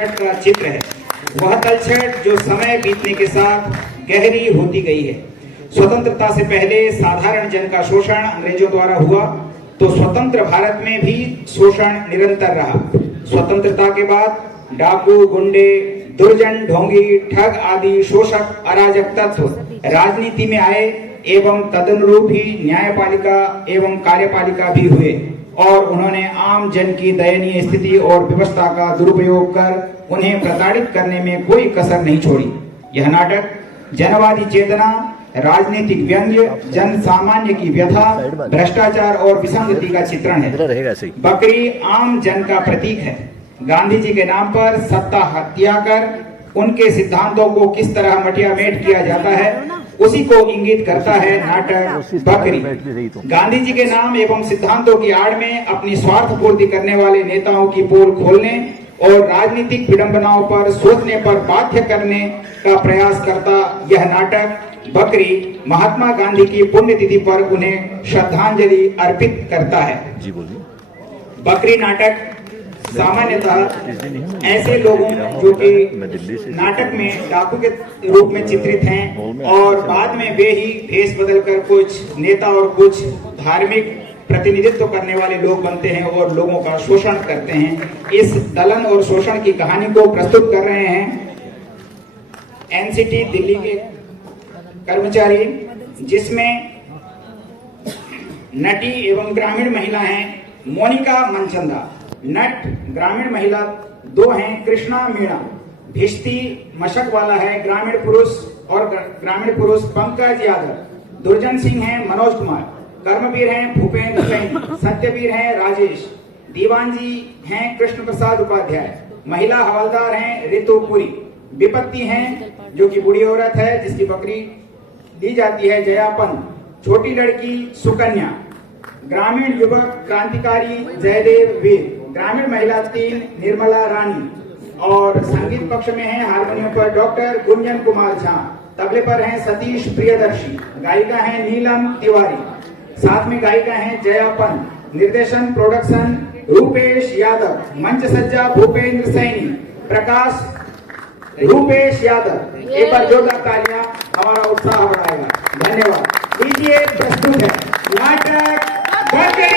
का चित्र है, वह तलछट जो समय बीतने के साथ गहरी होती गई है। स्वतंत्रता से पहले साधारण जन का शोषण अंग्रेजों द्वारा हुआ, तो स्वतंत्र भारत में भी शोषण निरंतर रहा। स्वतंत्रता के बाद डाकू, गुंडे, दुर्जन, ढोंगी, ठग आदि शोषक अराजक तत्व राजनीति में आए एवं तदनुरूप ही न्यायपालिका एवं कार्यपालिका भी हुए और उन्होंने आम जन की दयनीय स्थिति और व्यवस्था का दुरुपयोग कर उन्हें प्रताड़ित करने में कोई कसर नहीं छोड़ी। यह नाटक जनवादी चेतना, राजनीतिक व्यंग्य, जन सामान्य की व्यथा, भ्रष्टाचार और विसंगति का चित्रण है। बकरी आम जन का प्रतीक है। गांधी जी के नाम पर सत्ता हत्या कर उनके सिद्धांतों को किस तरह मटियामेट किया जाता है, उसी को इंगित करता है नाटक बकरी। गांधी जी के नाम एवं सिद्धांतों की आड़ में अपनी स्वार्थ पूर्ति करने वाले नेताओं की पोल खोलने और राजनीतिक विडंबनाओं पर सोचने पर बाध्य करने का प्रयास करता यह नाटक बकरी महात्मा गांधी की पुण्यतिथि पर उन्हें श्रद्धांजलि अर्पित करता है। बकरी नाटक सामान्यतः ऐसे लोगों जो कि नाटक में डाकू के रूप में चित्रित हैं और बाद में वे ही भेष बदलकर कुछ नेता और कुछ धार्मिक प्रतिनिधित्व करने वाले लोग बनते हैं और लोगों का शोषण करते हैं। इस दलन और शोषण की कहानी को प्रस्तुत कर रहे हैं एनसीटी दिल्ली के कर्मचारी, जिसमें नटी एवं ग्रामीण महिला हैं मोनिका मनचंदा। नट ग्रामीण महिला दो हैं, कृष्णा मीणा। भिश्ती मशक वाला है ग्रामीण पुरुष और ग्रामीण पुरुष पंकज यादव। दुर्जन सिंह हैं मनोज कुमार। कर्मवीर हैं भूपेंद्र सैनी। सत्यवीर हैं राजेश। दीवान जी हैं कृष्ण प्रसाद उपाध्याय। महिला हवलदार हैं ऋतु पुरी। विपत्ति हैं जो कि बूढ़ी औरत है जिसकी बकरी दी जाती है, जयापन। छोटी लड़की सुकन्या। ग्रामीण युवक क्रांतिकारी जयदेव वीर। ग्रामीण महिला 3 निर्मला रानी। और संगीत पक्ष में है हारमोनियम पर डॉक्टर गुंजन कुमार झा। तबले पर हैं सतीश प्रियदर्शी। गायिका हैं नीलम तिवारी। साथ में गायिका हैं जयापन। निर्देशन प्रोडक्शन रूपेश यादव। मंच सज्जा भूपेंद्र सैनी। प्रकाश रूपेश यादव। एक बार जोरदार तालियां हमारा उत्साह बढ़ाएगा। धन्यवाद। लीजिए प्रस्तुत है नाटक बकरी।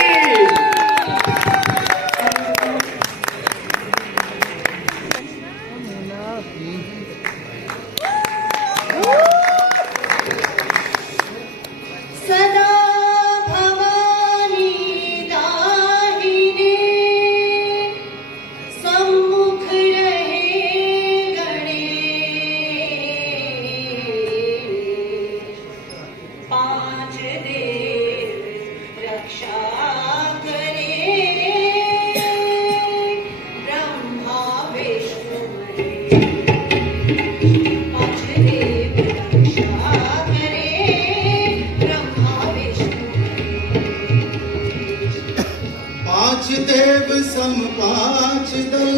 सम 5 दल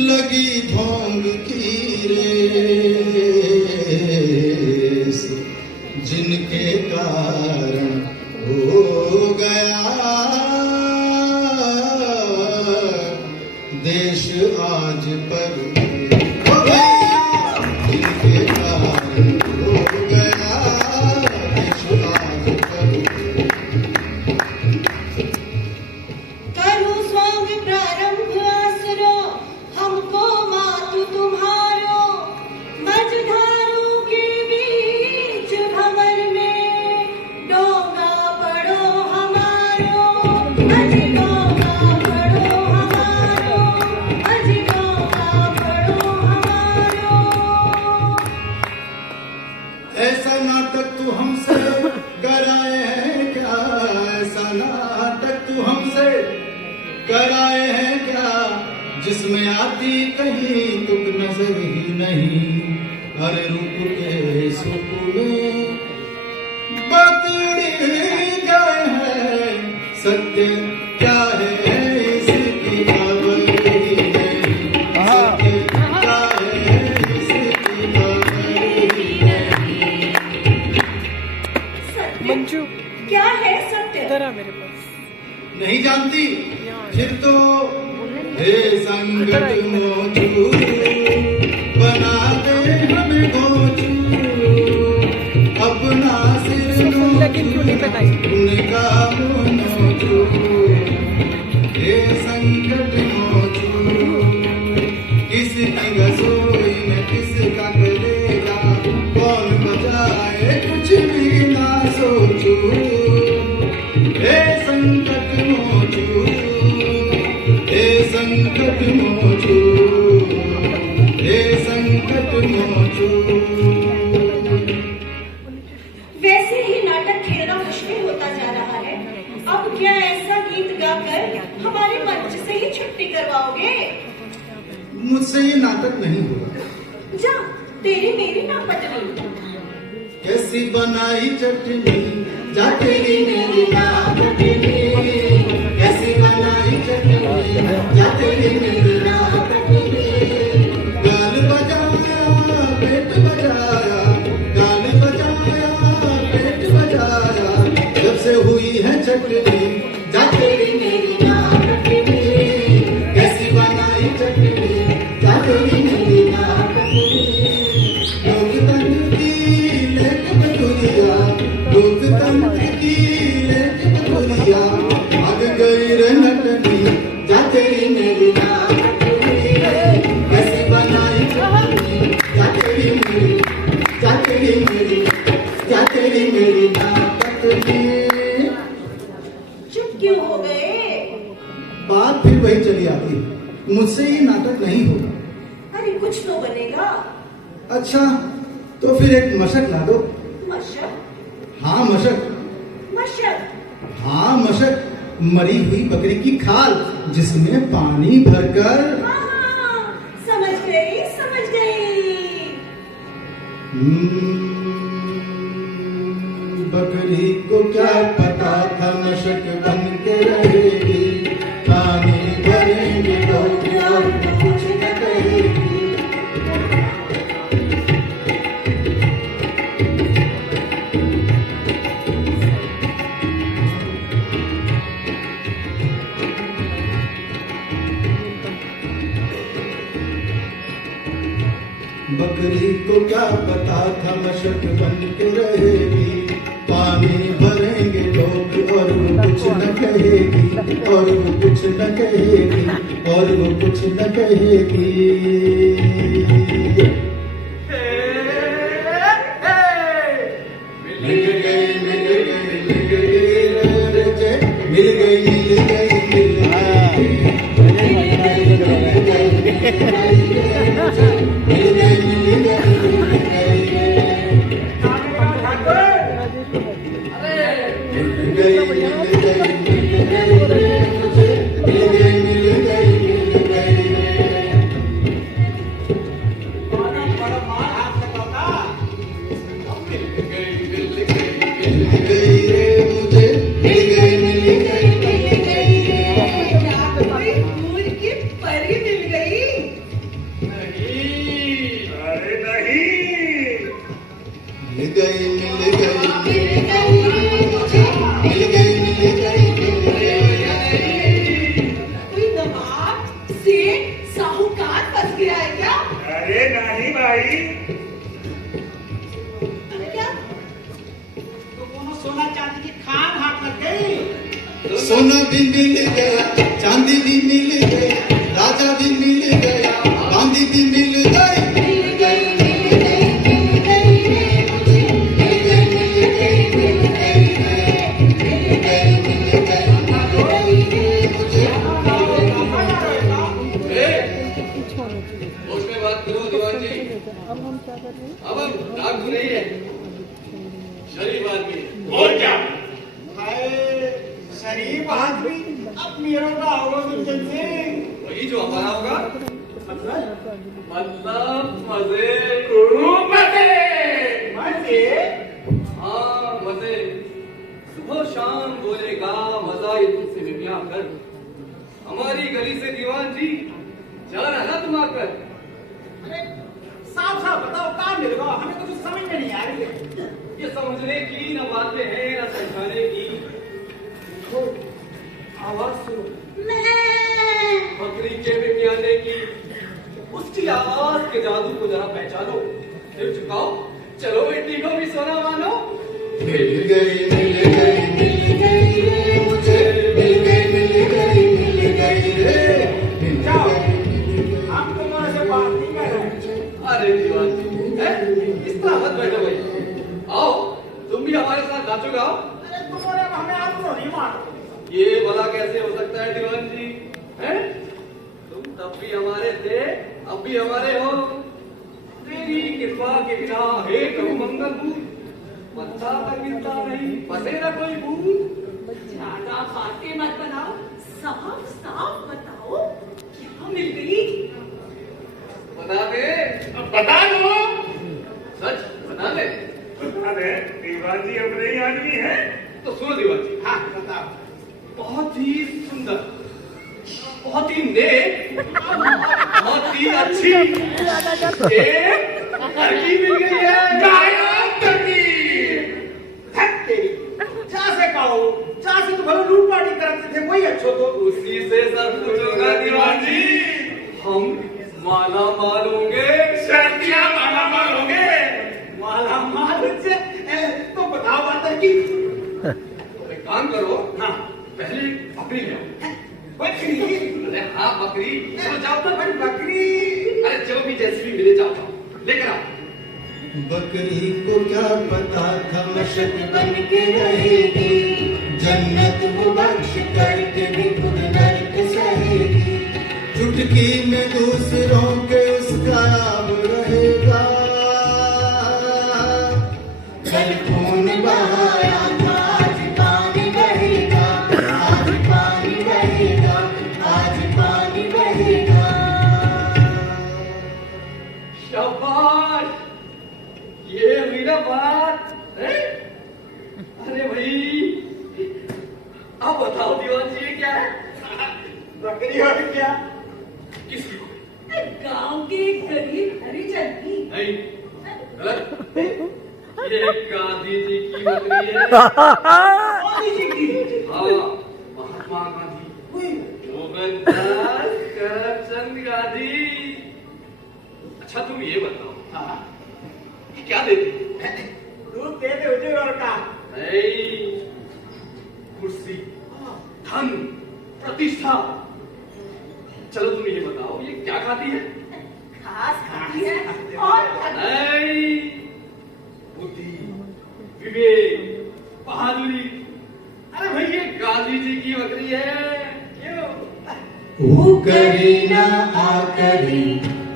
लगी ढोंग की रेस, जिनके कारण हो गया देश आज पर। जिनके कारण हो गया देश आज पर। ऐसा नाटक तू हमसे कराए हैं क्या? ऐसा नाटक तू हमसे कराए हैं क्या? जिसमें आती कहीं तुक नजर ही नहीं। हर रूप के सुख में बकरी गए हैं। सत्य क्या है इसकी खबर ही नहीं। सत्य क्या है इसकी खबर ही नहीं। मंजू क्या है सत्य? इधर आ मेरे पास। नहीं जानती? फिर तो हे संगत मोचू, बना दे हमें गोचू, अपना सिर नोचू, उनका मुँह नोचू, ये संकट मोचू, किसकी रसोई में किसका कलेजा, कौन बजाए कुछ भी ना सोचू, हे संकट मोचू, हे संकट मोचू, हे संकट मोचू। वैसे ही नाटक खेलना मुश्किल होता जा रहा है। अब क्या ऐसा गीत गाकर हमारे मंच से ही छुट्टी करवाओगे? मुझसे ये नाटक नहीं होगा। जा, तेरी मेरी ना पटनी। कैसी बनाई चटनी, जा तेरी मेरी ना पटनी, कैसी बनाई चटनी, जा तेरी मेरी ना पटनी, गाल बजाया पेट बजाया, गाल बजाया पेट बजाया, जब से हुई है चटनी, जा तेरी मेरी ना पटनी, कैसी बनाई चटनी, जा तेरी मेरी ना पटनी, लोकतंत्र की लेक बटुरिया, लोकतंत्र की लेक बटुरिया, भाग गई रे नटनी, जा तेरी मेरी ना पटनी, कैसी बनाई चटनी, जा तेरी मेरी, जा तेरी मेरी, जा तेरी मेरी ना पटनी। चुप क्यों हो गए? बात फिर वही चली आती, मुझसे ये नाटक नहीं होगा। अरे कुछ तो बनेगा। अच्छा तो फिर एक मशक ला दो। मशक? हाँ मशक, मशक? हाँ मशक, मरी हुई बकरी की खाल जिसमें पानी भरकर। हाँ, समझ गई, समझ गई। बकरी को क्या पता था मशक बन के रहेगी, पानी भरेंगे लोग और कुछ न कहेगी। बकरी को क्या पता था मशक बन के रहेगी, पानी भरेंगे लोग और वो कुछ न कहेगी, और वो कुछ न कहेगी, और वो कुछ न कहेगी। मिल गई मिल गई मिल गई रे जे, मिल गई मिल गई मिल सोना भी मिल गया, चांदी भी मिल गया, राजा भी मिल गया, बांदी भी मिल गई, मिल गई मिल गई मिल गई रे मुझे, मिल गई मिल गई मिल गई रे, मिल गई मिल गई मिल गई रे मुझे। उसमें बात करो दीवान जी, अब हम डाकू नहीं है, शरीफ आदमी। और क्या? शरीफ आदमी अब मेरा का होगा दुल्हन से, वही जो हमारा होगा। मतलब मजे मजे? हाँ मजे, सुबह शाम बोलेगा मजा ये तुमसे मिलिया कर। हमारी गली से दीवान जी चला रहा ना तुम आकर। अरे साफ साफ बताओ कहाँ मिलेगा, हमें तो कुछ समझ में नहीं आ रही है। ये समझने की न बातें हैं न समझाने की। आवाज सुनो, बकरी के भी पियाने की, उसकी आवाज के जादू को जरा पहचानो, फिर झुकाओ, चलो बेटी को भी सोना मानो। मिल गई रे मुझे, मिल गई रे। जाओ, हम तुम्हारे से बात नहीं कर रहे। अरे दीवान जी, इस तरह मत बैठो भाई, आओ तुम भी हमारे साथ नाचो गाओ। अरे तुम्हारे हमें आप तो नहीं मानो। ये भला कैसे हो सकता है दीवान जी, हैं? तुम तब भी हमारे थे, अब भी हमारे हो। तेरी कृपा के बिना हे प्रभु मंगल भूत, पत्ता तक गिरता नहीं, फंसे न कोई भूत। ज्यादा बातें मत बनाओ, साफ साफ बताओ क्या मिल गई। बता दे, बता दो। सच बता दे। अरे दीवान जी अपने ही आदमी है। तो सुनो दीवान जी, हाँ बताओ। बहुत ही सुंदर, बहुत ही नेक, बहुत ही अच्छी एक लड़की मिल गई है। गायब तरकीब। धत तेरी। जहाँ से कहो, जहाँ से तुम्हारे लूट पार्टी करते थे वही अच्छो तो। उसी से सब कुछ होगा दीवान जी। हम माला माल होंगे, शर्तियाँ माला माल होंगे। माला माल से तो बताओ बात है कि एक काम करो, हाँ पहले बकरी ले आओ। बकरी। अरे हाँ बकरी, तो जाओ तो बड़ी बकरी। अरे जो भी जैसी भी मिले जाओ, लेकर आओ। बकरी को क्या पता था मशक बन के रहेगी, जन्नत वो बख्श करके भी खुद नर्क सहेगी। चुटकी में दूसरों के उसका नाम रहेगा, कल खून बहाया था आज पानी बहेगा, आज पानी बहेगा, आज पानी बहेगा। शाबाश, ये हुई ना बात, हैं? अरे भाई, अब बताओ दीवान जी ये क्या है? बकरी और क्या? किसकी? गांव के गरीब हरिजन की। नहीं, गलत। ये गांधी जी की बकरी है। गांधी जी की। हाँ, महात्मा गांधी, मोहनदास करमचंद गांधी। अच्छा तुम ये बताओ, हाँ कि क्या देती? दूध दे दे हुजूर और का। नहीं, कुर्सी, धन, प्रतिष्ठा। चलो तुम ये बताओ, ये क्या खाती है? घास खाती है और नहीं, बुद्धि, विवेक, बहादुरी। अरे भाई ये गांधी जी की बकरी है। क्यों? वो करी ना आकरी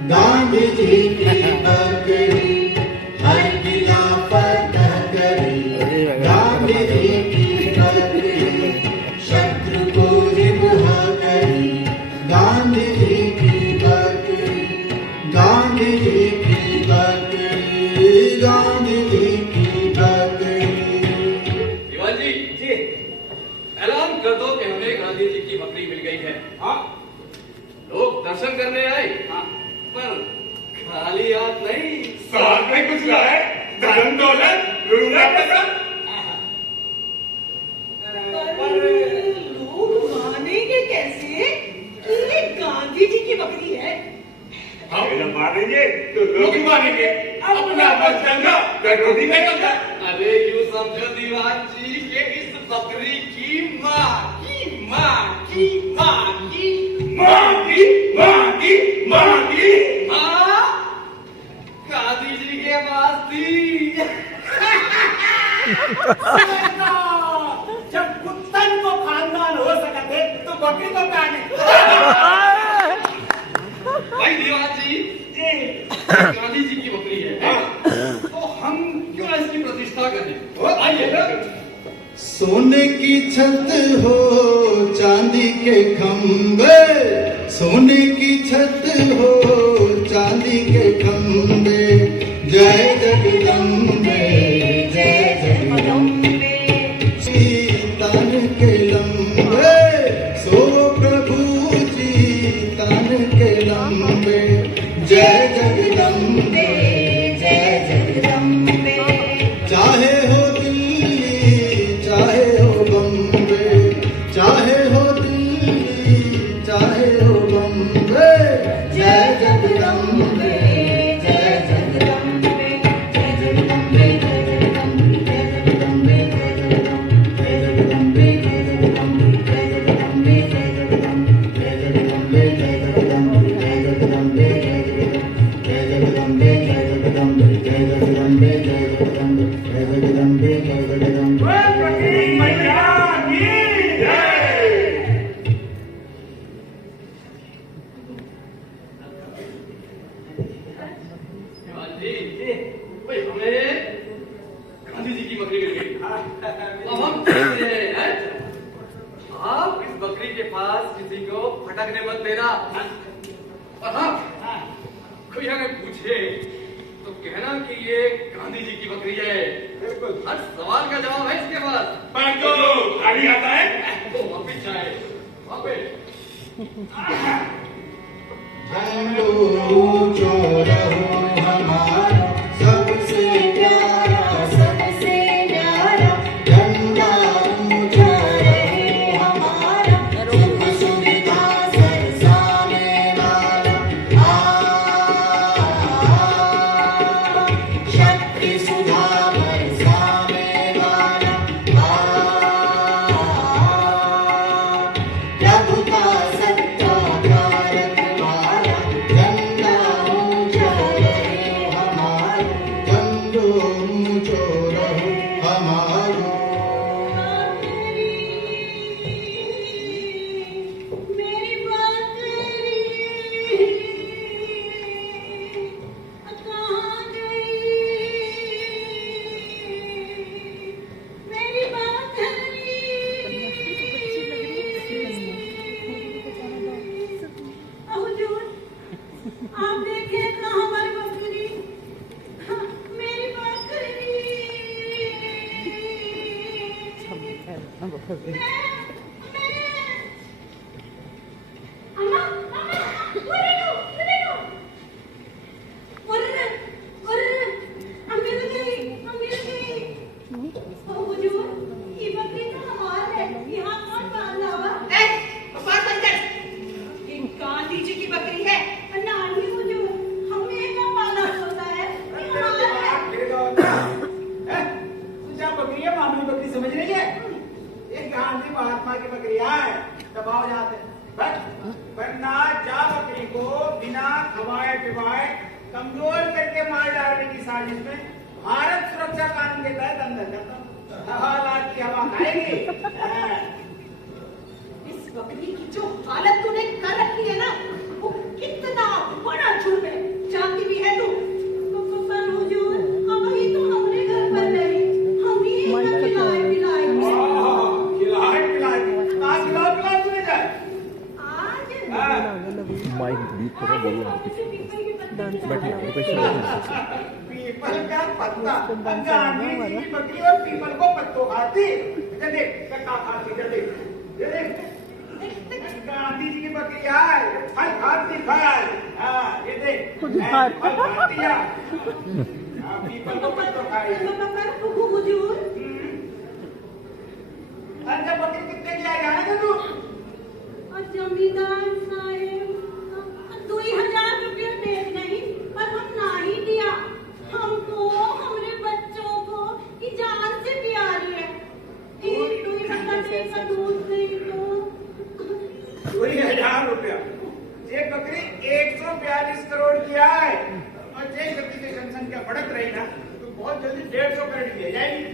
गांधी जी की बकरी, हर किला फतह करी गांधी जी की बकरी, शत्रु को रिबहा करी गांधी जी की बकरी, गांधी जी की बकरी, गांधी जी की बकरी। दीवान जी, ऐलान कर दो कि हमें गांधी जी की बकरी मिल गई है। हाँ लोग दर्शन करने आए, पर खाली हाथ नहीं। साथ में कुछ लाए, धन दौलत, रुपया पैसा। पर लोग मानेंगे कैसे कि ये गांधी जी की बकरी है। हम जब मानेंगे तो लोग ही मानेंगे। अपना बस चंगा, कटौती में चंगा। अरे यूं समझो दीवान जी कि इस बकरी की माँ की माँ की माँ की माँ की, माँ की, माँ की। माँ गांधी जी के पास थी। जब कुत्तन को खानदान हो सकते तो बकरी को काने। भाई दीवान जी, जी गांधी जी की बकरी है, तो हम क्यों इसकी प्रतिष्ठा करें? आइए ना। सोने की छत हो चांदी के खंबे, सोने की छत हो चांदी के खंबे, जय जगदम्बे, जय जगदम्बे। तान के लंबे सो प्रभु जी, तान के लंबे, जय जगदम्बे, जय जगदम्बे। चाहे हो दिल्ली, चाहे हो बम्बे, चाहे हो दिल्ली, चाहे हो बम्बे, जय जगदम्बे। भटकने मत देना। और हाँ, कोई अगर पूछे तो कहना कि ये गांधी जी की बकरी है। बिल्कुल। हर सवाल का जवाब है इसके पास। पर तो खाली आता है। वो वापिस जाए, वापिस। झंडू चोरहु हमारा सबसे प्यारा झंडा ऊंचा रहे हमारा सुख सुविधा सरसाने वाला शक्ति सुधा बरसाने वाला प्रभु का सत्ता कारक वाला झंडा ऊंचा रहे हमारा झंडू ऊंचा रहे हमारा। मेरी बकरी कहाँ गई? मेरी बकरी हुजूर, आप देखें ना हमारी बकरी। हाँ, मेरी बकरी। अम्मा, अम्मा, वो देखो। उर्र, मिल गई। ओ हुजूर, ये बकरी तो हमारी है। यहाँ कौन पाल रहा है? बकवास बंद कर। ये गांधी जी की बकरी है। नानी हुजूर, हमें क्या पाला होता है? ये हमारा है। तुझा बकरी है, मामूली बकरी समझ रही है? एक गांधी महात्मा की बकरियां है, दबाव जाते हैं। वरना जा बकरी को बिना खवाए पिवाए कमजोर करके मार डालने की साजिश में भारत सुरक्षा कानून के तहत अंदर खत्म। हालात की हवा खाएगी। इस बकरी की जो हालत तूने कर रखी है ना, वो कितना बड़ा जुर्म है, जानती भी है तू। पर हुजूर, अब ही तो हमने घर पर रही, हम ही इतना खिलाए पिलाए। खिलाए तूने जाए। आज माइक बीट करो, बोलो। पीपल का पत्ता गांधी जी की बकरी और पीपल को पत्तों खाती। देख क्या खाती, देख गांधी जी की बकरी है, फल खाती फल। हाँ ये देख फल खाती है, पीपल को पत्तों खाई। हुजूर, अरे बकरी कितने की आएगा ना तू? और जमींदार साहेब 2000 रुपया दे नहीं, पर हम ना ही दिया। हमको हमने बच्चों को की जान से प्यारी है। एक 2 का दूध नहीं तो 2000 रुपया। ये बकरी 142 करोड़ की आए और जैसे गति से जनसंख्या बढ़त रही ना तो बहुत जल्दी 150 करोड़ की जाएगी।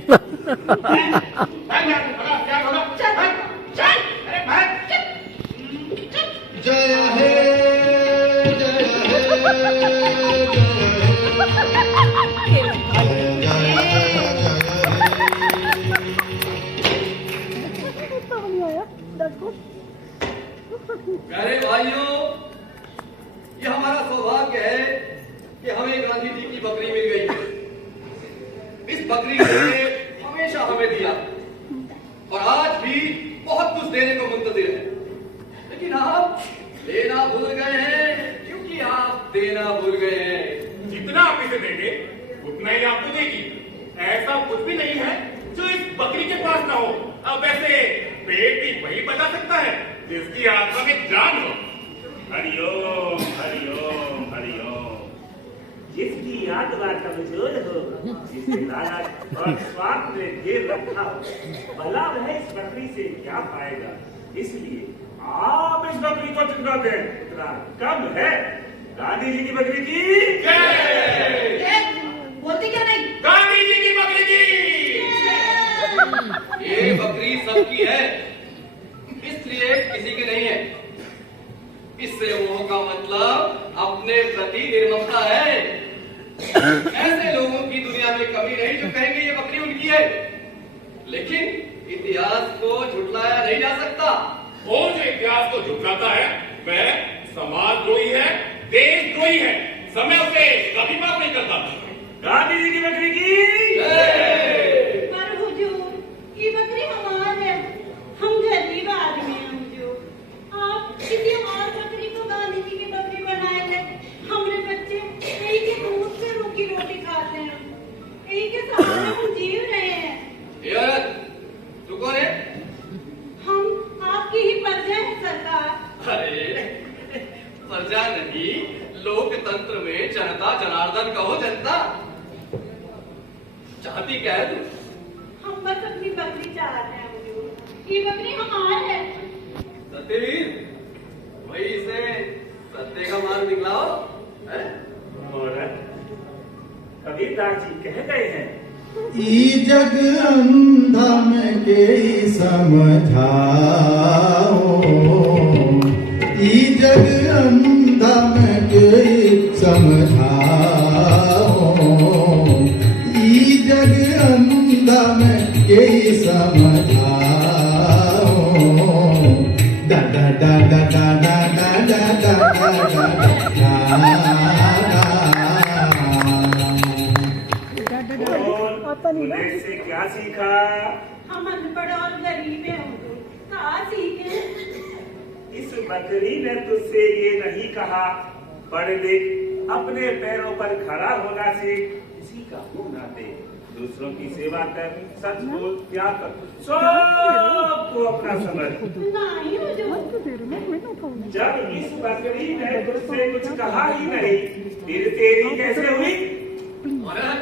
जय हे जय प्यारे भाइयों, ये हमारा सौभाग्य है कि हमें गांधी जी की बकरी मिल गई है। इस बकरी ने हमेशा हमें दिया और आज भी बहुत कुछ देने को मुंतजिर है, लेकिन आप देना भूल गए हैं, क्योंकि आप देना भूल गए हैं। जितना आप इसे देंगे उतना ही आपको देगी। ऐसा कुछ भी नहीं है जो इस बकरी के पास ना हो। अब वैसे पेट भी वही बता सकता है जिसकी आत्मा में जान हो। हरिओम हरिओम हरिओम। जिसकी यादगार कमजोर हो, जिसे लालच और स्वार्थ ने घेर रखा हो, भला वह इस बकरी से क्या पाएगा। इसलिए आप इस बकरी को चुका दें, इतना कम है। गांधी जी की बकरी की जय। बोलती क्या नहीं? गांधी जी की बकरी की। ये बकरी सबकी है, इसलिए किसी की नहीं है। इससे मोह का मतलब अपने प्रति निर्ममता है। ऐसे लोगों की दुनिया में कमी नहीं जो कहेंगे ये बकरी उनकी है, लेकिन इतिहास को झुटलाया नहीं जा सकता। और जो इतिहास को झुकराता है वह समाजद्रोही है, देशद्रोही है। समय उसे कभी माफ नहीं करता। गांधी जी की बकरी की पर हुजूर, ये बकरी हमारी है। हम गरीब आदमी हैं हुजूर। आप किसी और बकरी को गांधी जी की बकरी बनाए ले। हमरे बच्चे यही के दूध से रूखी रोटी खाते हैं। यही के सहारे हम जीव रहे हैं। यार, तू कौन है? हम आपकी ही प्रजा है सरकार। अरे प्रजा नहीं, लोकतंत्र में जनता जनार्दन कहो। जनता चाहती क्या है तू? हम बस अपनी बकरी चाह रहे हैं हुजूर। ये बकरी हमारी है। सत्यवीर, वही से सत्य का मार्ग दिखलाओ। हैं? औरत कबीरदास जी कह गए हैं, ई जग अंधा में के समझाओ, ई जग अंधा में के समझाओ, ई जग अंधा में के समझाओ। दा दा दा दा दा दा दा दा दा दा तूने इससे क्या सीखा? हम अनपढ़ और गरीब हैं हुजूर। कहाँ सीखे? इस बकरी ने तुझसे ये नहीं कहा पढ़ लिख, अपने पैरों पर खड़ा होना सीख, किसी का मुंह ना दे, दूसरों की सेवा कर, सच बोल, त्याग कर, सबको अपना समझ। नहीं हुजूर। जब इस बकरी ने तुझसे कुछ कहा ही नहीं, फिर तेरी कैसे हुई? महाराज,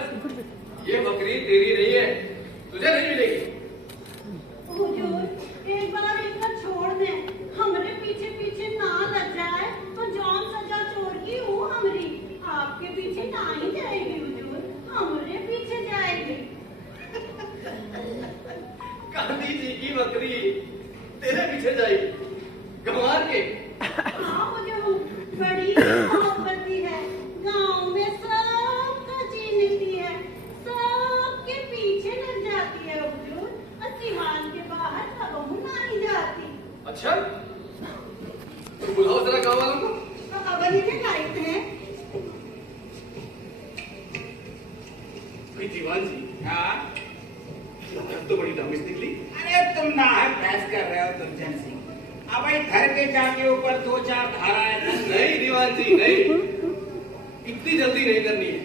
ये बकरी तेरी नहीं है, तुझे नहीं मिलेगी। हुजूर, एक बार इतना छोड़ दे। हमरे पीछे पीछे ना लग जाए तो जौन सजा छोड़ की वो हमरी आपके पीछे ना ही जाएगी हुजूर, हमरे पीछे जाएगी। गांधी जी की बकरी तेरे पीछे जाएगी, गंवार के। हाँ हुजूर, बड़ी मोहब्बती है। गांव में सबका चीनती है, सबके पीछे लग जाती है हुजूर, और दीवान के बाहर कबहू ना ही जाती। अच्छा, तो बुलाओ जरा गाँव वालों को। तो खबर ही के लायक हैं। दीवान जी, हाँ, तो बड़ी दामिश निकली। अरे तुम ना है बहस कर रहे हो दुर्जन सिंह। अब भाई धर के जाके ऊपर दो चार धाराएं नहीं दीवान जी, नहीं, इतनी जल्दी नहीं करनी है।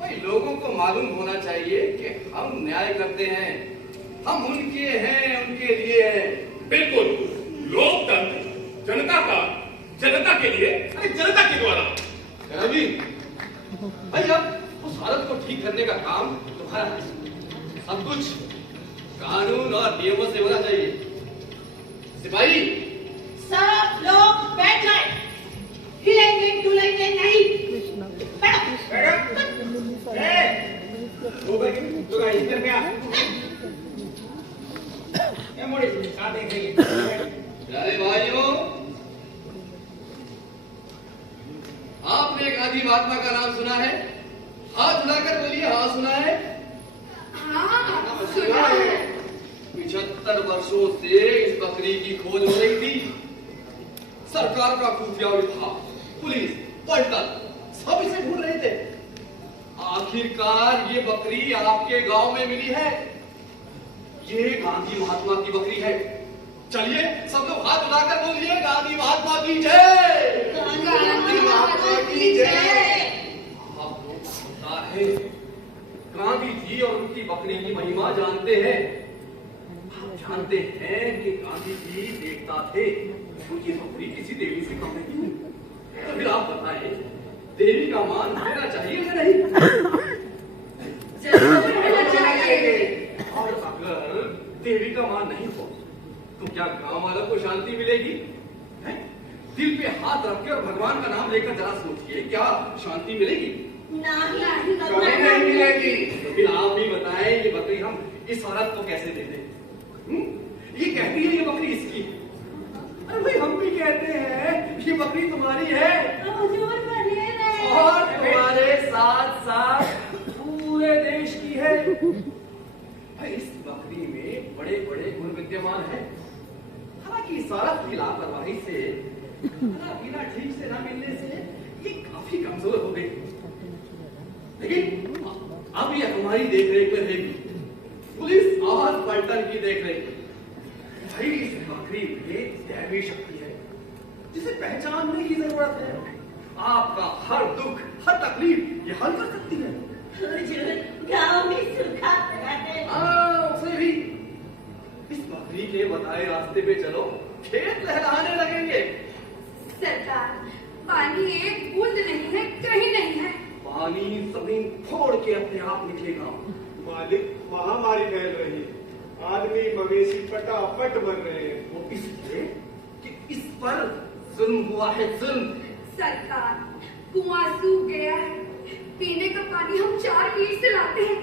भाई लोगों को मालूम होना चाहिए कि हम न्याय करते हैं, हम उनके हैं, उनके लिए हैं। बिल्कुल, लोकतंत्र जनता का, जनता के लिए, अरे जनता के द्वारा। रवि, भाई अब उस हालत को ठीक करने का काम तुम्हारा है। सब कुछ कानून और नियमों से होना चाहिए। सिपाही, सब लोग बैठ जाए, हिलेंगे डुलेंगे नहीं। बैठो। इधर क्या ये मोड़ी क्या देख रही है? प्यारे भाइयों, आपने गांधी महात्मा का नाम सुना है? हाथ उठाकर बोलिए, हाँ सुना है। हाँ, सुना है। 75 वर्षों से इस बकरी की खोज हो रही थी। सरकार का खुफिया विभाग, पुलिस, पलटन सब इसे ढूंढ रहे थे। आखिरकार ये बकरी आपके गांव में मिली है। ये गांधी महात्मा की बकरी है। चलिए सब लोग हाथ उठाकर बोलिए, गांधी महात्मा की जय। गांधी महात्मा की जय। आप लोग पता है, गांधी जी और उनकी बकरी की महिमा जानते हैं। आप जानते हैं कि गांधी जी देवता थे, उनकी बकरी किसी देवी से कम नहीं। तो फिर आप बताएं, देवी का मान देना चाहिए या नहीं? और अगर देवी का मान नहीं हो तो क्या गांव वालों को शांति मिलेगी? हैं? दिल पे हाथ रख के और भगवान का नाम लेकर जरा सोचिए, क्या शांति मिलेगी? नहीं मिलेगी। तो फिर आप भी बताएं, ये बकरी हम इस औरत को कैसे दे दें? ये कहती है ये बकरी इसकी। अरे भाई हम भी कहते हैं ये बकरी तुम्हारी है हुजूर बने रहे। और तुम्हारे साथ साथ पूरे देश की है। भाई इस बकरी में बड़े बड़े गुण विद्यमान हैं। हालांकि इस औरत की लापरवाही से खाना पीना ठीक से ना मिलने से ये काफी कमजोर हो गई, लेकिन अब ये हमारी देखरेख में रहेगी। पुलिस और पलटन की देखरेख। भाई इस बकरी में दैवी शक्ति है जिसे पहचानने की जरूरत है। आपका हर दुख हर तकलीफ ये हल कर सकती है। गाँव में सूखा पड़ा है। उसे भी इस बकरी के बताए रास्ते पे चलो, खेत लहराने लगेंगे। सरकार, पानी एक बूंद नहीं है, कहीं नहीं है। पानी जमीन फोड़ के अपने आप निकलेगा। मालिक, महामारी फैल रही है, आदमी मवेशी फटाफट मर रहे हैं। वो इसलिए कि इस पर जुल्म हुआ है, जुल्म। सरकार, कुआं सूख गया है, पीने का पानी हम 4 मील से लाते हैं।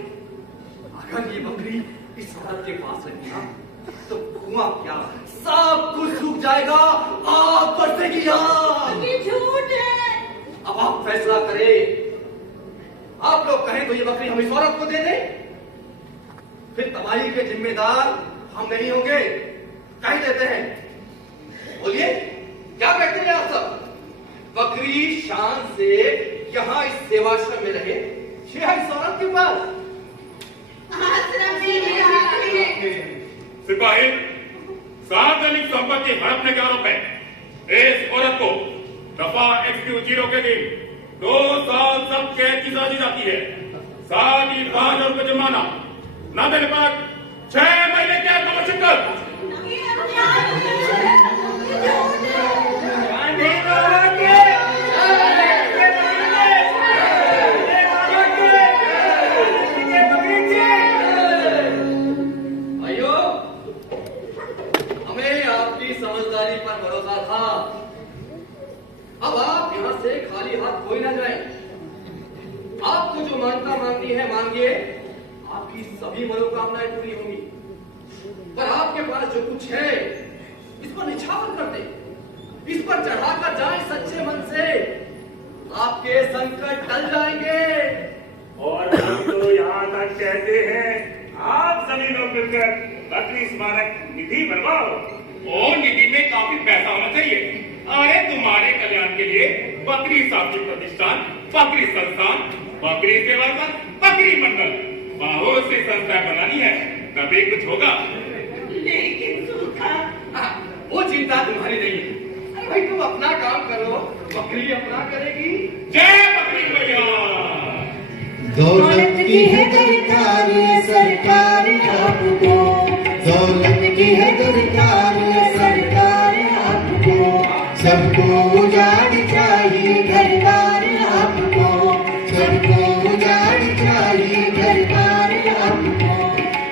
अगर ये बकरी इस सड़क के पास रही ना, तो कुआं क्या सब कुछ सूख जाएगा, आग बरसेगी आग। ये झूठ है। अब आप फैसला करें। आप लोग कहें तो ये बकरी हम इस औरत को दे दें, फिर तबाही के जिम्मेदार हम नहीं होंगे। कह देते हैं, बोलिए क्या कहते हैं आप सब? बकरी शान से यहाँ इस सेवाश्रम में रहे, इस औरत के पास। आश्रम में ही रहा। सिपाही, सार्वजनिक संपत्ति हड़पने का आरोप है। इस औरत को दफा XQ0 के दिन 2 साल सब कैद की सजा दी जाती है, साथ ही 5,000 रुपये जुर्माना, न देने पर 6 महीने कैद का मुशक्कत। भाइयों, हमें आपकी समझदारी पर भरोसा था। अब आप यहाँ से खाली हाथ कोई ना जाए। आपको जो मानता मांगनी है मांगिए, आपकी सभी मनोकामनाएं पूरी होंगी। पर आपके पास जो कुछ है इस पर निछावर कर दे, इस पर चढ़ाकर जाए सच्चे मन से, आपके संकट टल जाएंगे। और हम तो यहाँ तक कहते हैं, आप सभी लोग मिलकर बकरी स्मारक निधि बनवाओ। और निधि में काफी पैसा होना चाहिए। अरे तुम्हारे कल्याण के लिए बकरी साथी प्रतिष्ठान, बकरी संस्थान, बकरी सेवा संघ, बकरी मंडल, बहुत सी संस्थाएं बनानी है, तभी कुछ होगा। लेकिन सूखा। वो चिंता तुम्हारी नहीं है। अरे भाई तुम अपना काम करो, बकरी अपना करेगी। जय बकरी मैया। दौलत की है दरकार सरकार आपको, दौलत की है दरकार सरकार आपको, सबको उजाड़ चाहिए घर बार आपको, सबको उजाड़ चाहिए घर बार आपको।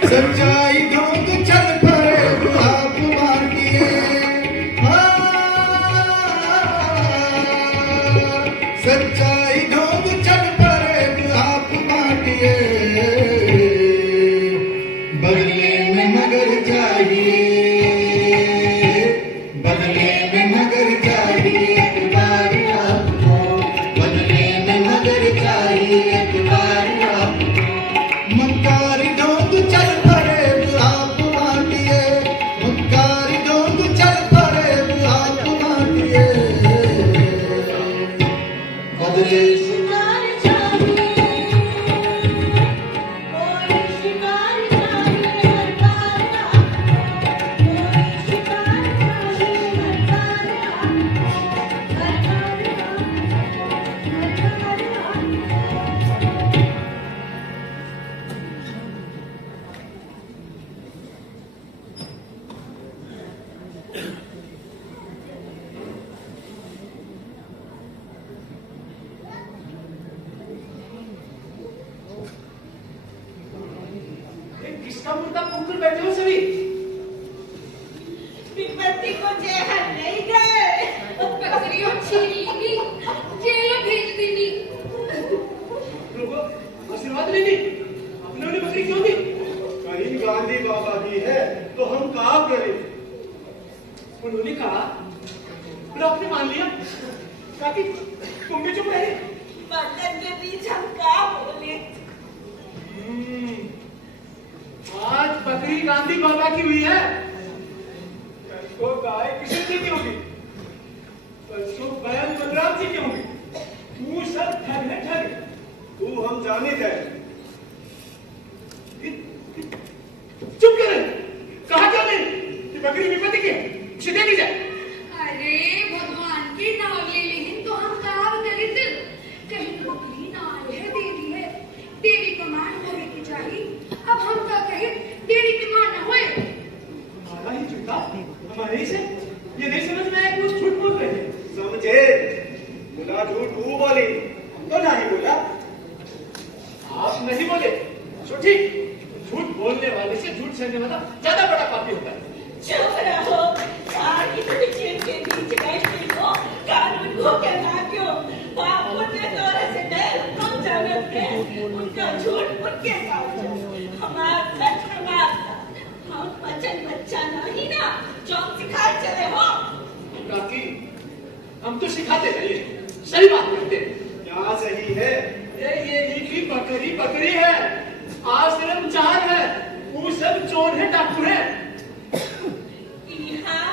सच्चाई ढूंढ चल पड़े आप मांगिए, सच्चाई ढूंढ चल पड़े आप मांगिए, बदले में मगर चाहिए, बदले में मगर चाहिए अखबार आपको, बदले में मगर चाहिए अखबार आपको। मक्कारी ढूंढ चल पड़े आप मांगिए, मक्कारी ढूंढ चल पड़े आप मांगिए, बदले शिकार चाहिए, कोई शिकार चाहिए हर बार आपको, कोई शिकार चाहिए हर बार आपको, हर बार आपको। किसका मुर्दा कुकुर बैठे हो सभी? विपत्ति को जहर नहीं गए, बकरियों छीन ली, जेलों भेज देनी। लोगों आशीर्वाद लेनी, अपने उन्हें बकरी क्यों दी? कहीं गांधी बाबा की है तो हम क्या करें? उन्होंने कहा, फिर आपने मान लिया, ताकि तुम भी चुप रहे। बंधन के बीच हम क्या बोले? आज बकरी गांधी बाबा की हुई है। को गाय किसी की नहीं होगी। परसों बैल बलराम जी क्यों हुई? तू सब ठग है ठग। तू हम जाने दे। चुप कर। कहा जाने कि बकरी विपत्ति की है, उसे दे दी जाए। अरे भगवान की नाव ले लेकिन तो हम काम करित कहीं बकरी ना आए है देवी है देवी का मान होने की चाहिए। अब हम क्या कहे देवी की मान न होए। हमारा ही झूठा हमारे ही से ये नहीं समझ में आया कि वो झूठ बोल रहे हैं। समझे? बोला झूठ तू बोली, हम तो नहीं बोला। आप नहीं बोले तो ठीक। झूठ बोलने वाले से झूठ सहने वाला ज्यादा बड़ा पापी होता है। चुप रहो सारी पीछे के बीच बैठे हो कानून को कहना क्यों बाप ने तोरे से डर कम जानत के उनका झूठ उनके साथ हमारा सच हमारा हम बचन बच्चा नहीं ना जो हम सिखा चले हो। काकी हम तो सिखाते नहीं हैं, सही बात करते हैं। क्या सही है? ये ही की बकरी बकरी है, आश्रम चार है, वो सब चोर है डाकू है। यहाँ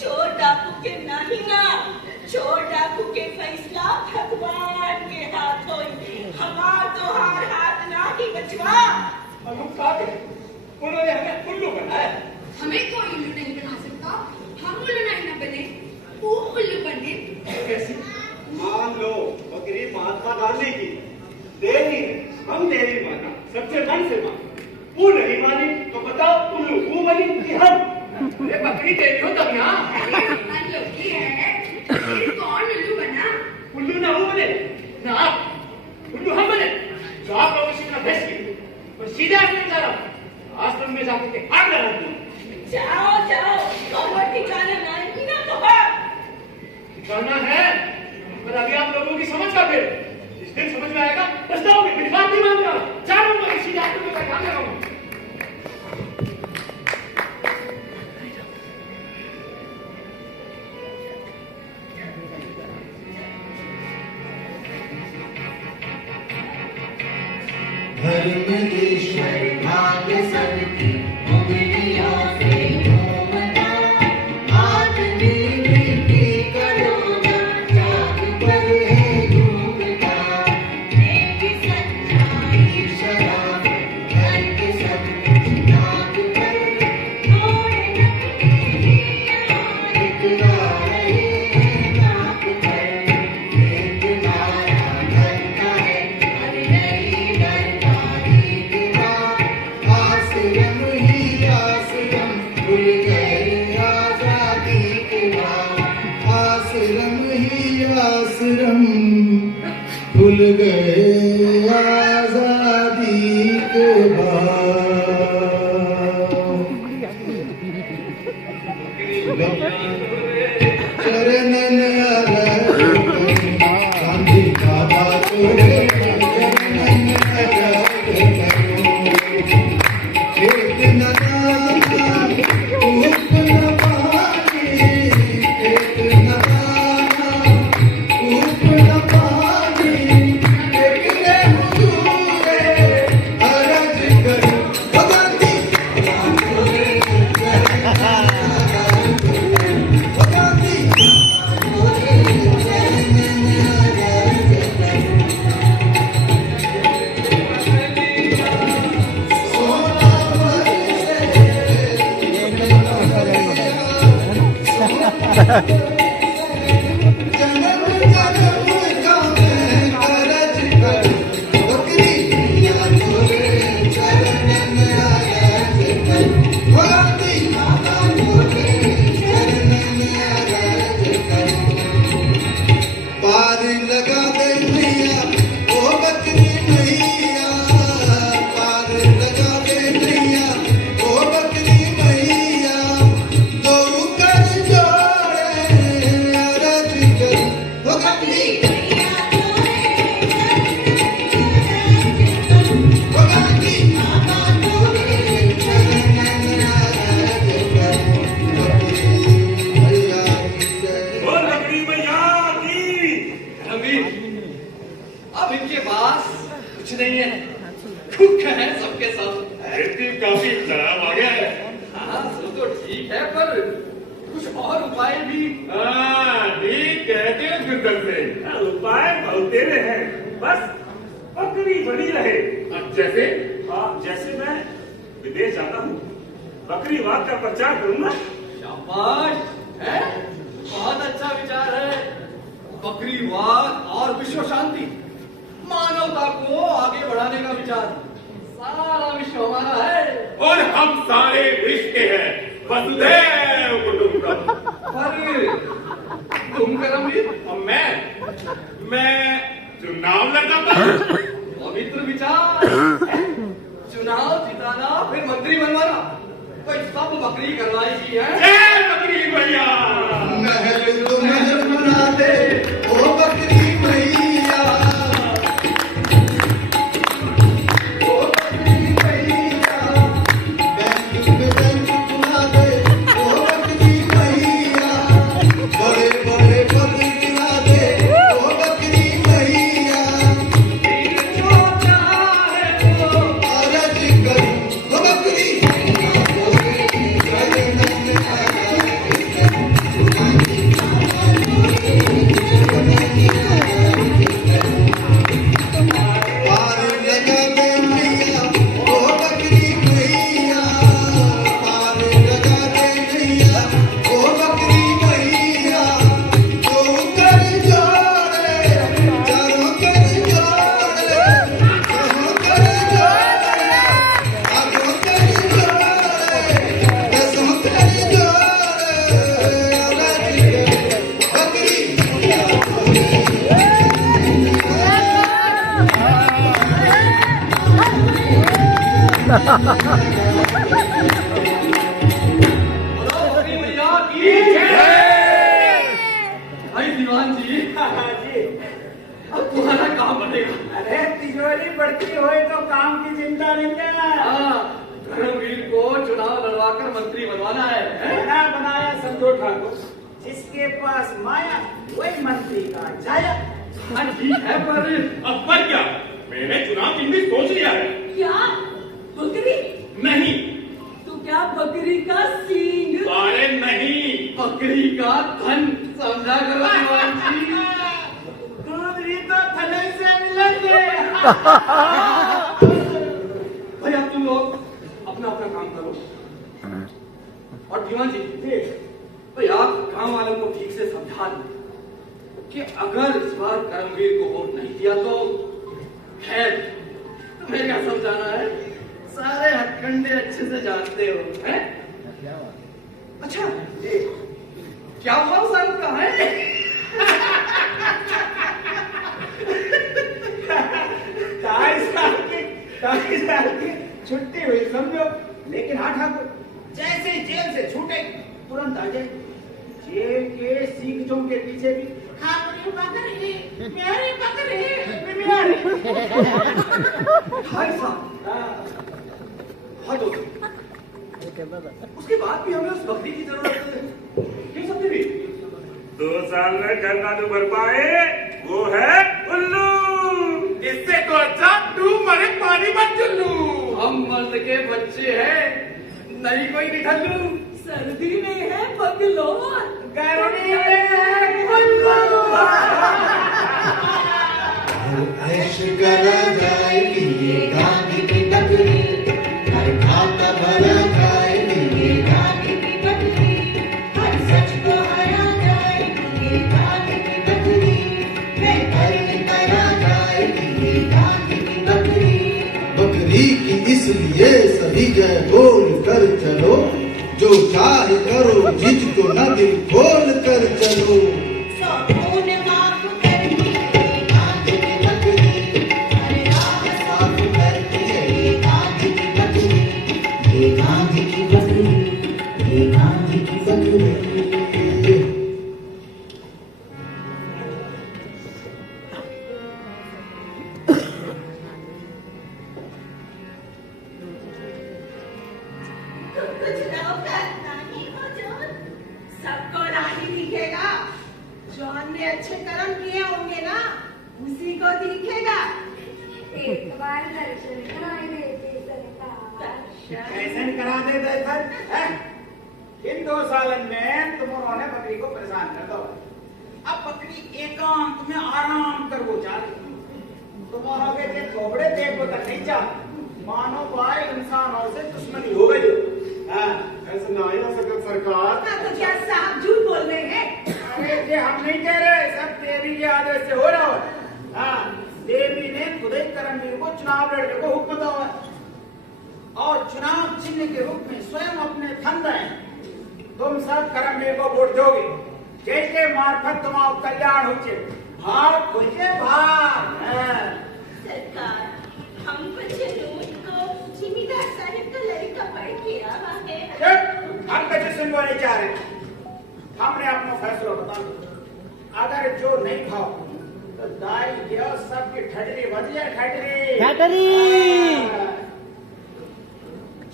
चोर डाकू के नहीं ना चोर डाकू के फैसला भगवान के हाथ हो हमार तो हाथ ना ही बचवा। और हम क्या करें? उन्होंने हमें उल्लू बनाया। हमें कोई उल्लू नहीं बना सकता। हम उल्लू नहीं न बने वो उल्लू बने। कैसे? मान लो बकरी महात्मा गांधी की देवी है, हम देवी माना, सबसे मन से माना। वो नहीं मानी तो बताओ उल्लू वो बनी कि हम? ये बकरी देवी हो तब ना। अनलोकी है फिर कौन उल्लू बना? उल्लू ना वो बने ना आप, उल्लू हम बने। तो आप लोगों से ना बहस की और सीधे आश्रम जा रहा हूँ। आश्रम में जाकर के आग लगा दूँ। जाओ जाओ और ठिकाना नहीं ना तो है। ठिकाना है पर अभी आप लोगों की समझ का फिर जिस दिन समझ में आएगा पछताओगे। मेरी बात नहीं मान रहा, जा रहा हूँ मैं सीधे आश्रम में जाकर आग लगाऊंगा। धर्म ईश्वर भाग्य सबकी उंगलियों से घूमता आदमी मिट्टी करोगा चाक पर है घूमता एक सच्चाई शराब घर के सब नाक पर थोड़े नकली इकरार है नाक पर एक नारा धरता है हर नई बरपाली की रात आश्रम ही आश्रम भूल गए आजादी के बाद आश्रम ही आश्रम भूल गए आजादी के बाद चरणन गांधी बाबा तोरे चरणन एक नदाना उप न पानी एक नदाना उप न पानी एक ले हुए अरज करो ओ गांधी ओ गांधी जन्म जन्म का मैं करज करूं बकरी या तोरे चरणन अरज करूं ओ गांधी माता तोरे चरणन अरज करूं पार लगा दे भैया ओ बकरी मैया पार लगा दे भैया ओ बकरी मैया दो कर जोड़े अरज करूं ओ बकरी ओ गांधी माता तोरे चरणन अरज करूं बकरी मैया की जय। बोल बकरी मैया की। अभी अब इनके पास कुछ नहीं है, भूख है सबके सब। खेती काफी खराब आ गया है। हाँ वो तो ठीक है पर कुछ कुछ और उपाय भी। ठीक कहते हैं फिर से। उपाय बहुत तेरे हैं, बस बकरी बनी रहे। जैसे जैसे मैं विदेश जाता हूँ, बकरीवाद का प्रचार करूंगा। शाबाश, है बहुत अच्छा विचार है। बकरीवाद और विश्व शांति, मानवता को आगे बढ़ाने का विचार। सारा विश्व हमारा है और हम सारे रिश्ते हैं, वसुधैव कुटुंबकम। पर तुम करमवीर और मैं चुनाव लड़ता हूँ। पवित्र विचार, चुनाव जिताना फिर मंत्री बनवाना, कोई सब बकरी करवाएगी है। जय बकरी भैया। महल तो महल बना दे ओ बकरी मैया, ओ बकरी मैया। बैंक में बैंक बना दे ओ बकरी मैया, बड़े बड़े पद दिला दे ओ बकरी मैया। जो चाहे वो आरज करूं ओ बकरी पार लगा दे मैया ओ बकरी मैया, पार लगा दे मैया ओ बकरी मैया। दो कर जोड़े चारों कर जोड़े, चारों कर जोड़े आगों कर जोड़े, दसों कर जोड़े बकरी। बकरी मैया की जय। भाई दीवान जी, जी, अब तुम्हारा काम बनेगा। अरे तिजोरी बढ़ती होए तो काम की चिंता नहीं है। हाँ, धर्मवीर को चुनाव लड़वाकर मंत्री बनवाना है। बना बनाया समझो ठाकुर, जिसके पास माया वही मंत्री का जाया। हाँ, ठीक है, पर अब पर क्या, मैंने चुनाव चिन्ह भी सोच लिया है। क्या बकरी? नहीं, तो क्या बकरी का सींग? अरे नहीं, बकरी का धन समझा करो दीवान जी। दूध भी तो थले से मिलेंगे। भाई अब तुम लोग अपना अपना काम करो। और दीवान जी, भाई आप गांव वालों को ठीक से समझा दो कि अगर इस बार करमवीर को वोट नहीं दिया तो खैर, तुम्हें क्या समझाना है, सारे हथकंडे अच्छे से जानते हो, हैं? अच्छा, क्या हुआ सर, कहाँ है? ढाई साल की छुट्टी हुई समझो। लेकिन हाँ ठाकुर, जैसे जेल से छूटे तुरंत आ जाए। जेल के सीखों के पीछे भी हमारी बकरी, मेरी बकरी। ढाई साल, बहुत हो गए। उसके बाद भी हमें उस बकरी की जरूरत है। क्यों समझे भी? 2 साल में गन्ना जो भर पाए वो है उल्लू। इससे तो अच्छा तू मरे पानी मत चुल्लू। हम मर्द के बच्चे हैं, नहीं कोई निठल्लू। सर्दी में है बगलोर, गर्मी में है कुल्लू। ऐश करा जाएगी ये गांधी की बकरी, हर खाता भरा जाएगी ये गांधी की बकरी, हर सच को हरा जाएगी ये गांधी की बकरी, बेहतर करा जाएगी ये गांधी की बकरी। बकरी की इसलिए सभी जय बोल कर चलो, जो चाहे करो जिसको न दिल खोल कर चलो। सबून माफ करती है गांधी की बकरी, हर राह साफ करती है ये गांधी की बकरी, ये गांधी की बकरी, ये गांधी की बकरी। कुछ लोग नहीं हो जॉन, सबको राही दिखेगा। जॉन ने अच्छे कर्म किए होंगे ना, उसी को दिखेगा। एक बार दर्शन कराए देते सरकार। कैसे करा दे दर्शन? इन 2 सालन में तुम उन्होंने बकरी को परेशान कर दो। अब बकरी एकांत में आराम कर वो चाह तुम्हारा के थोबड़े देखो तक नहीं चाह मानो भाई इंसानों से दुश्मनी हो गई। ऐसा ना ही हो सकता सरकार। तो क्या साहब झूठ बोल रहे हैं? अरे ये हम नहीं कह रहे, सब देवी के आदेश से हो रहा है। हाँ, देवी ने खुद ही करमवीर को चुनाव लड़ने को हुक्म दिया है और चुनाव चिन्ह के रूप में स्वयं अपने धन दें। तुम सब करमवीर को वोट दोगे, जैसे मार्फत तुम्हारा कल्याण हो जाए। भाग खोजे भाग। सरकार, हमको जरूर को जिमीदार साहब का लड़का पढ़ के आवा है। हम कैसे सुनवा नहीं चाह रहे, हमने अपना फैसला बता दिया। अगर जो नहीं खाओ तो दाई गिरो सबकी ठटरी बज जाए। ठटरी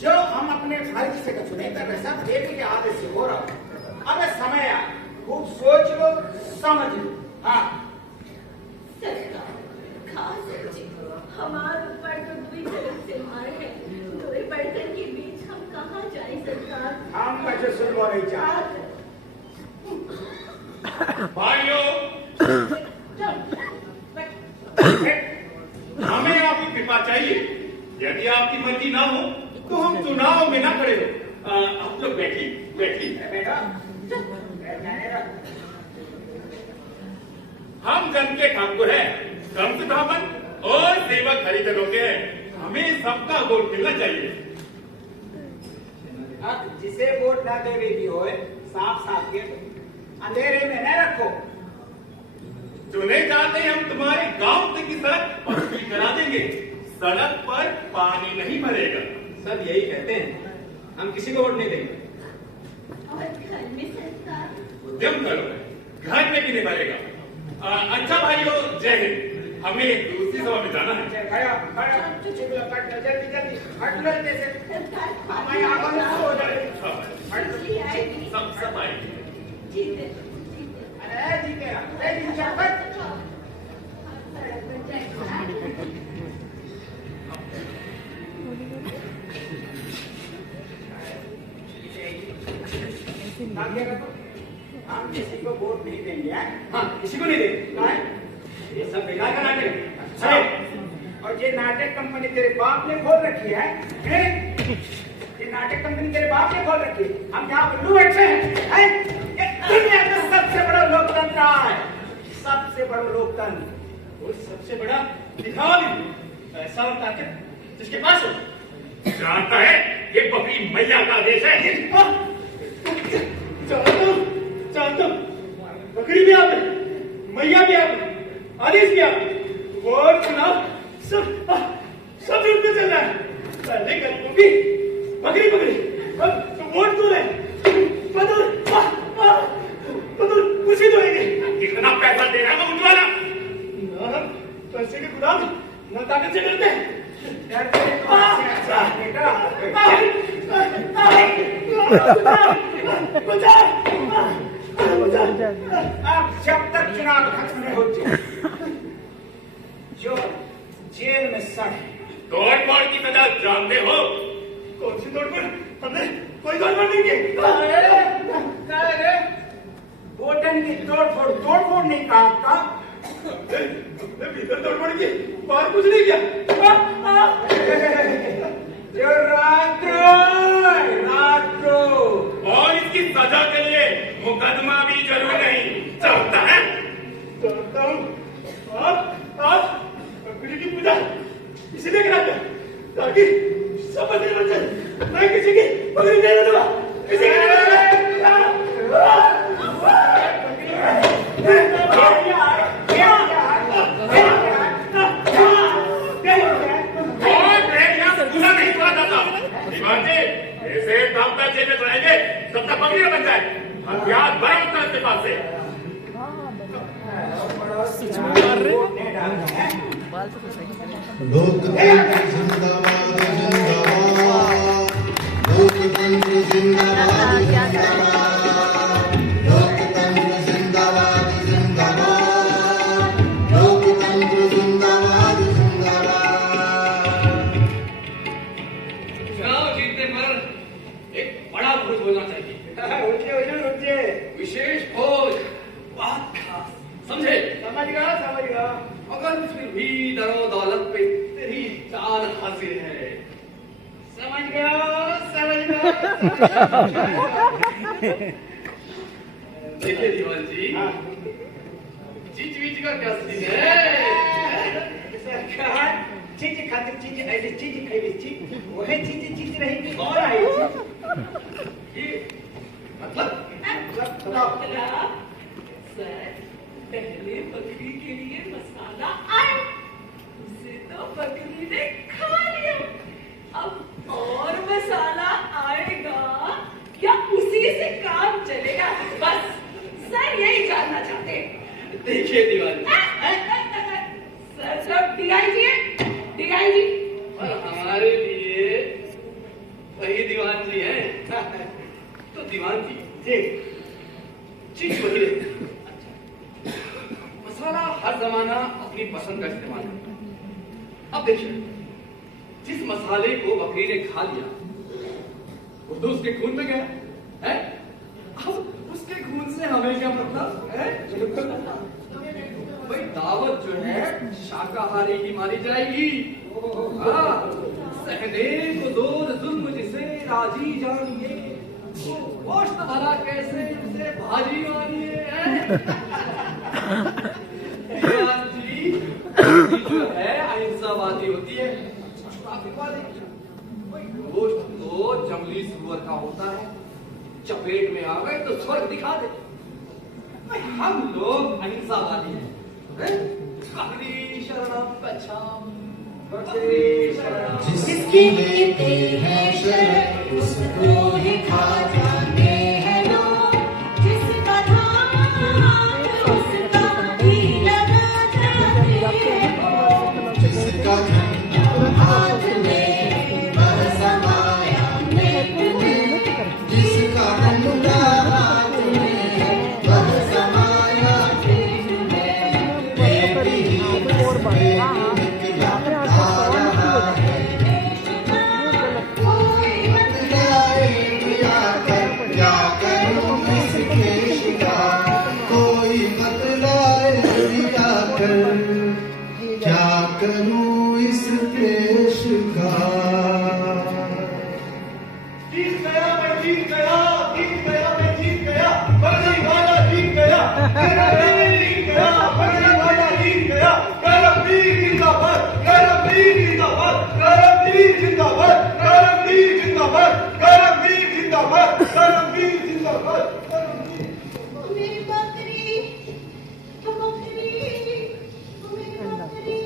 जो हम अपने फर्ज से कुछ नहीं कर रहे, सब देवी के आदेश से हो रहा। अब समय आ, खूब सोच लो, समझ लो। हाँ सरकार, खास सोचे हमारे ऊपर तो दुई तरफ से मार है, दोई बर्तन के बीच हम कहाँ जाए सरकार? हम कैसे सुनवा नहीं चाहते। भाइयों, हमें आपकी कृपा चाहिए। यदि आपकी मर्जी ना हो तो हम चुनाव में ना खड़े हो। आप लोग बैठिए बैठिए। हम जन के ठाकुर हैं, कम से दामन और सेवक खरीदों के हैं। हमें सबका वोट मिलना चाहिए। अब जिसे वोट ना दे रही हो साफ साफ के अंधेरे में न रखो। चुने जाते हम तुम्हारे गांव तक की सड़क पक्की करा देंगे। सड़क पर पानी नहीं भरेगा। सब यही कहते हैं, हम किसी को वोट नहीं देंगे। और घर में सरकार उद्यम करो, घर में भी नहीं भरेगा। अच्छा भाइयों, जय हिंद। हमें दूसरी सभा में जाना है। जल्दी जल्दी हट लो जैसे सरकार हमारे आगमन शुरू हो जाए। बिजली आएगी। सब आएंगे। जीते अरे जीते अरे चौपट सड़क पर जाएगा। हम किसी को वोट नहीं देंगे। हाँ, किसी को नहीं देंगे। ये सब बेकार का नाटक है। अच्छा, और ये नाटक कंपनी तेरे बाप ने खोल रखी है। ये नाटक कंपनी तेरे बाप ने खोल रखी है। हम यहाँ उल्लू बैठे हैं। ये दुनिया का सबसे बड़ा लोकतंत्र है, सबसे बड़ा लोकतंत्र। और सबसे बड़ा दिखावा भी ऐसा और ताकत जिसके पास हो। जानता है ये बकरी मैया का आदेश है। जानता हूँ, बकरी भी आपने, मैया भी आपने, आदेश भी आपने, वोट चुनाव सब रूप में चल रहा है। पहले गरीबों की बकरी पकड़ी, अब वोट तो रहे बदल खुशी तो है। कितना पैसा दे रहा है उठवाना? ना हम पैसे के गुलाम, ना ताकत से डरते हैं। अब जब तक चुनाव खत्म नहीं होते जो जेल में सड़ तोड़ फोड़ की सजा जानते हो? कौन सी तोड़फोड़? हमने कोई तोड़फोड़ नहीं की। वोटन की तोड़फोड़ नहीं कहा आपका। हमने भीतर तोड़फोड़ की, बाहर कुछ नहीं किया। जो रात्रो और इसकी सजा के लिए मुकदमा भी जरूर नहीं चलता है। जानता हूँ आप बकरी की पूजा इसलिए कराते हैं ताकि सब बदले बन जाए। मैं किसी की बकरी नहीं दूंगा, किसी की ऐसे तब तक जेल में रहेंगे तब तक बकरी बन जाए। हथियार बरामद कर इसके पास से। लोकतंत्र जिंदाबाद जिंदाबाद, लोकतंत्र जिंदाबाद जिंदाबाद, लोकतंत्र जिंदाबाद जिंदाबाद, लोकतंत्र जिंदाबाद जिंदाबाद। चुनाव जीतने पर एक बड़ा भोज होना चाहिए। तेरी दरो दौलत पे तेरी जान हाजिर है। समझ गया? देखिए दीवान जी, चीज वीज का क्या सीन है? सरकार चीज खातिर चीज ऐसी चीज खाई चीज वही चीज रहेगी और आएगी। ये मतलब सर, पहले बकरी के लिए मसाला आए, उसे तो बकरी ने खा लिया, अब और मसाला आएगा या उसी से काम चलेगा? बस सर यही जानना चाहते हैं। देखिए दीवान जी, सर सब डीआईजी है, डीआईजी और हमारे लिए वही दीवान जी हैं। तो दीवान जी चीज वही रहती है, मसाला हर जमाना अपनी पसंद का इस्तेमाल करता है। अब देखिए, जिस मसाले को बकरी ने खा लिया वो तो उसके खून में गया है। अब उसके खून से हमें क्या मतलब है? भाई दावत जो है शाकाहारी की मारी जाएगी। हाँ, सहने को जोर जुल्म जिसे राजी जानिए, गोश्त भला कैसे उसे भाजी मानिए। जी जो है अहिंसावादी होती है, गोश्त तो जंगली सुअर का होता है, चपेट में आ गए तो स्वर्ग दिखा दे। हम लोग अहिंसावादी हैं। बकरी शरणम गच्छामि, बकरी शरणम। जिसकी लेते हैं शरण उसको ही खा जाने हैं लोग, जिसका धाम उसका भी लगा जाते हो, जिसका धन हाथ में वह समाया नेत्र में, जिसका डंडा हाथ में वह समाया नेत्र में, बेटी ही निकला आ रहा है। कोई बतलाए क्या करूं इसके शिकार, कोई बतलाए क्या करूं इसके शिकार। जीत गया मैं जीत गया, जीत गया मैं जीत गया, बकरी वाला जीत गया, जीत गया बकरी वाला जीत गया। करमवीर जिंदाबाद, करमवीर जिंदाबाद, करमवीर जिंदाबाद, करमवीर जिंदाबाद, करमवीर जिंदाबाद, करमवीर जिंदाबाद। मेरी बकरी, बकरी, मेरी बकरी।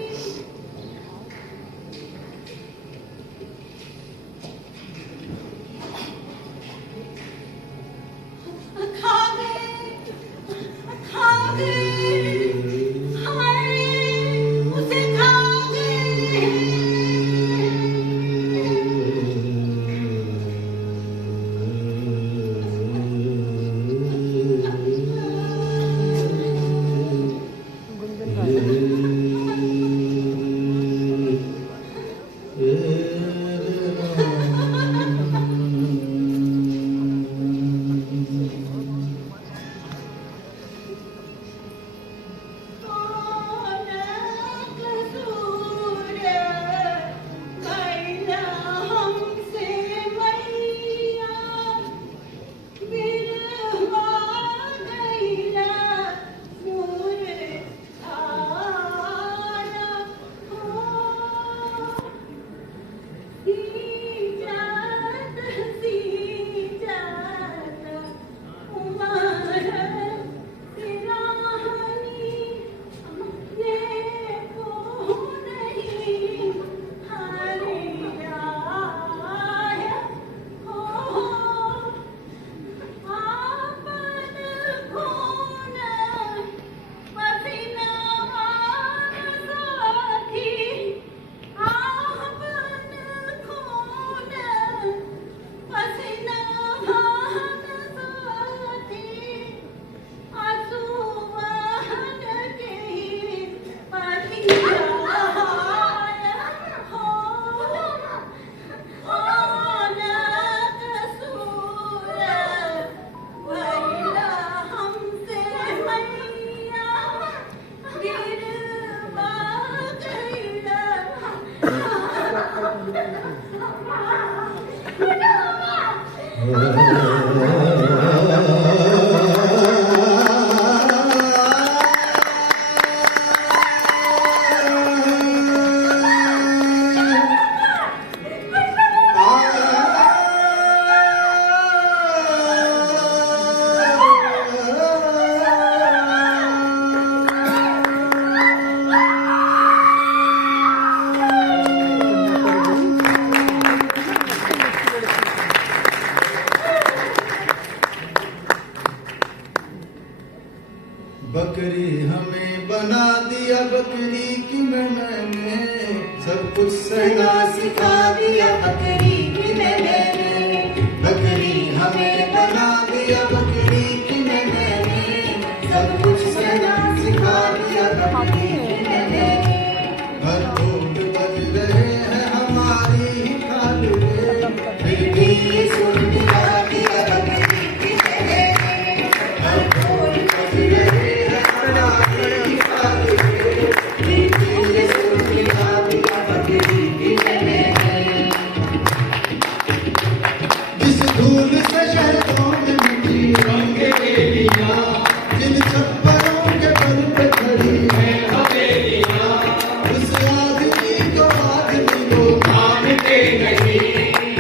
बकरी हमें बना दिया बकरी की मैंने सब कुछ सहना सिखा दिया बकरी की मैंने बकरी हमें बना दिया बकरी की मैंने सब कुछ सहना सिखा दिया बकरी की मैंने हर ढोल बज रहे हैं हमारी ही खाल में फिर भी ये सुन दिया बकरी की मैंने हर ढोल बज रहे जिस धूल से शहरों में मिट्टी रंगे बेलियां जिन छप्परों के बल पे खड़ी है हवेलियां उस आदमी को आदमी वो मानते नहीं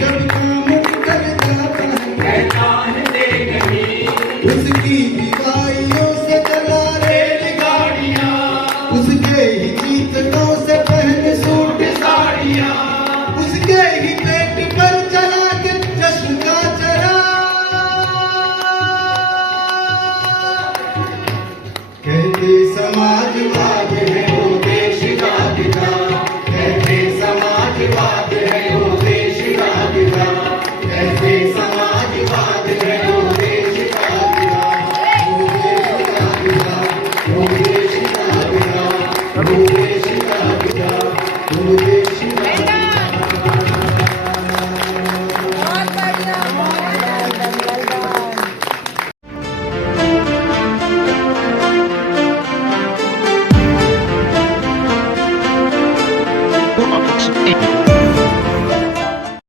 जब काम कर जाता है पहचानते नहीं उसकी दीवारियों से चला रेलगाड़ियां उसके ही चीतकों से पहन सूट साड़ियां उसके ही पेट पर चला के जश्न का चरा कहते समाजवाद है वो देश का पिता कहते समाजवाद है वो देश का पिता कहते समाजवाद है वो देश का पिता वो देश का पिता वो देश का पिता वो देश का पिता वो देश का पिता Thank you.